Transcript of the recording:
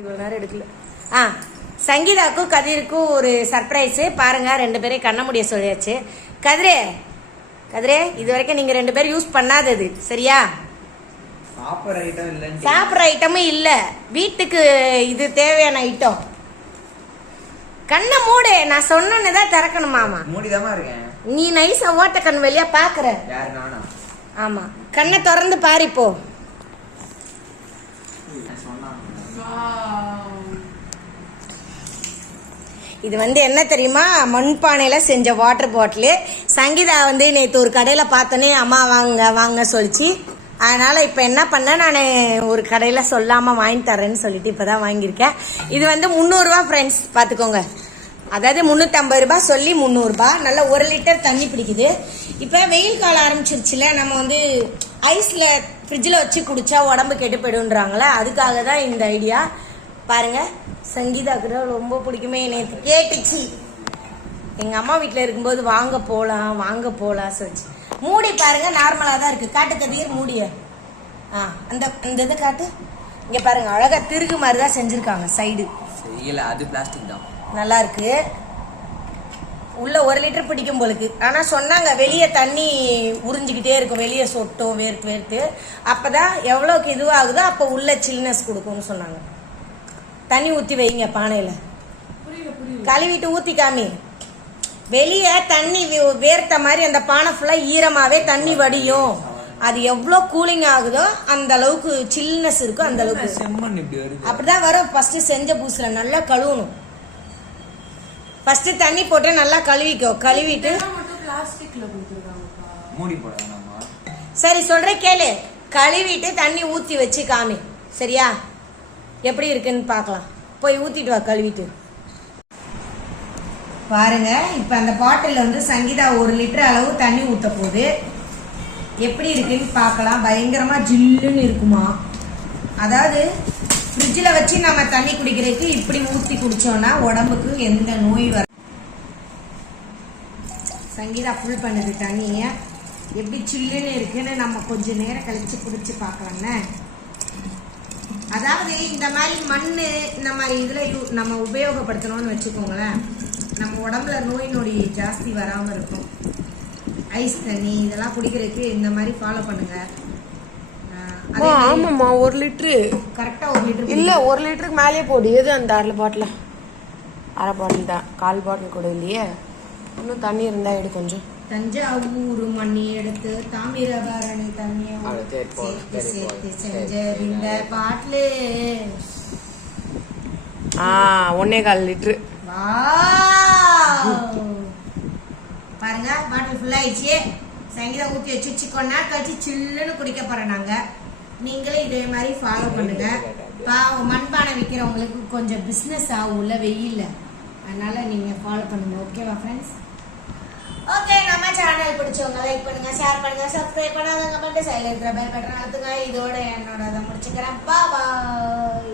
இவ்வளவு நேரம் எடுக்கல. சங்கீதாக்கும் கதிருக்கும் ஒரு சர்ப்ரைஸ் பாருங்க. 2 பேரையும் கண்ண முடிய சொல்லியாச்சு. கதிரே கதிரே இது வரைக்கும் நீங்க 2 பேரும் யூஸ் பண்ணாதது சரியா? சாப்பிட்ற ஐட்டமும் இல்ல, வீட்டுக்கு இது தேவையான ஐட்டம். கண்ணை மூடு, நான் சொன்னதான் திறக்கணுமாமா. மூடிதாமா இருக்கேன். நீ நைஸா ஓட்ட கண் வெளியா பாக்குற. ஆமா, கண்ணை திறந்து பாரிப்போ. இது என்ன தெரியுமா, மண்பானையில செஞ்ச வாட்டர் பாட்டிலு. சங்கீதா நேற்று ஒரு கடையில பார்த்தோன்னே அம்மா வாங்க வாங்க சொல்லிச்சு. அதனால இப்ப என்ன பண்ண, நான் ஒரு கடையில சொல்லாம வாங்கி தரேன்னு சொல்லிட்டு இப்பதான் வாங்கியிருக்கேன். இது 300 ரூபா ஃப்ரெண்ட்ஸ், பாத்துக்கோங்க. அதாவது 350 ரூபாய் சொல்லி 300 ரூபாய். நல்லா 1 லிட்டர் தண்ணி பிடிக்குது. இப்ப வெயில் காலம் ஆரம்பிச்சிருச்சுல, நம்ம ஐஸ்ல ஃப்ரிட்ஜில் வச்சு குடிச்சா உடம்பு கெட்டு போயிடுன்றாங்களே, அதுக்காக தான் இந்த ஐடியா. பாருங்க, சங்கீதாக்கு ரொம்ப பிடிக்குமே. நேற்று கேட்டுச்சு, எங்க அம்மா வீட்டில் இருக்கும்போது வாங்க போலாம் சொல்லிச்சு. மூடி பாருங்க, நார்மலா தான் இருக்கு. காட்டு கதிர் மூடிய. அந்த இதை காட்டு. இங்க பாருங்க, அழகா திருகு மாதிரி தான் செஞ்சிருக்காங்க. சைடு அது பிளாஸ்டிக் தான், நல்லா இருக்கு. உள்ள 1 லிட்டர் பிடிக்கும் போலுக்கு. ஆனா சொன்னாங்க வெளியே தண்ணி உறிஞ்சிக்கிட்டே இருக்கும், வெளியே சொட்டும் வேர்த்து. அப்பதான் எவ்வளவுக்கு இதுவாகுதோ அப்ப உள்ள சில்னஸ் கொடுக்கும்னு சொன்னாங்க. தண்ணி ஊத்தி வைங்க பானையில, கழுவிட்டு ஊத்தி காமி. வெளியே தண்ணி வேர்த்த மாதிரி அந்த பானை ஃபுல்லா ஈரமாவே தண்ணி வடியும். அது எவ்வளவு கூலிங் ஆகுதோ அந்த அளவுக்கு சில்னஸ் இருக்கும். அந்த அளவுக்கு அப்படிதான் வரும். ஃபர்ஸ்ட் செஞ்ச பூசுல நல்லா கழுவணும். ஃபர்ஸ்ட் தண்ணி போட்டு நல்லா கழுவிக்கோ. கழுவிட்டு சரி சொல்றேன் கேளு. கழுவிட்டு தண்ணி ஊத்தி வச்சு காமி, சரியா? எப்படி இருக்குன்னு பார்க்கலாம். போய் ஊத்திட்டு வா கழுவிட்டு. பாருங்க, இப்ப அந்த பாட்டில் சங்கீதா 1 லிட்டர் அளவு தண்ணி ஊத்த போகுது. எப்படி இருக்குன்னு பார்க்கலாம். பயங்கரமா ஜில்லுன்னு இருக்குமா. அதாவது ஃப்ரிட்ஜில் வச்சு நம்ம தண்ணி குடிக்கிறதுக்கு இப்படி ஊற்றி குடிச்சோம்னா உடம்புக்கு எந்த நோய் வர. சங்கீதா ஃபுல் பண்ணுது தண்ணியை. எப்படி சில்லுன்னு இருக்குன்னு நம்ம கொஞ்சம் நேரம் கழிச்சு குடிச்சு பார்க்கலாம்னு. அதாவது இந்த மாதிரி மண் இந்த மாதிரி இதில் நம்ம உபயோகப்படுத்தணும்னு வச்சுக்கோங்களேன், நம்ம உடம்புல நோய் நொடி ஜாஸ்தி வராமல் இருக்கும். ஐஸ் தண்ணி இதெல்லாம் குடிக்கிறதுக்கு இந்த மாதிரி ஃபாலோ பண்ணுங்க. ஆமாம்மா, 1 லிட்டரு கரெக்டா 1 லிட்டர் இல்ல, 1 லிட்டருக்கு மேலே போடு. எது அந்த அரை பாட்டில்? அரை பாட்டில் தான், 1/4 பாட்டில் கூட இல்லையே. இன்னும் தண்ணி இருந்தா எடு கொஞ்சம். தஞ்சாவூர் மண்ணி எடுத்து தாமிரபரணி தண்ணியை சேர்த்து செஞ்ச இந்த பாட்டிலு 1.25 லிட்டரு. பாருங்க, பாட்டில் ஃபுல் ஆயிடுச்சு. சங்கீதா ஊற்றி வச்சு கொஞ்ச நேரம் கழிச்சு சில்லுன்னு குடிக்க போறோம் நாங்க. நீங்களே இதே மாதிரி ஃபாலோ பண்ணுங்க. மண்பானை விற்கிறவங்களுக்கு கொஞ்சம் பிஸ்னஸ் ஆகும்ல வெயில்ல, அதனால நீங்க ஃபாலோ பண்ணுங்க. ஓகேவா ஃப்ரெண்ட்ஸ்? ஓகே, நம்ம சேனல் பிடிச்சவங்க லைக் பண்ணுங்க, ஷேர் பண்ணுங்க, சப்ஸ்கிரைப் பண்ணாதவங்க மட்டும் சைடுல இருக்கிற பெல் பட்டன் அழுத்துங்க. இதோட என்னோட முடிச்சுக்கிறேன். பாய்.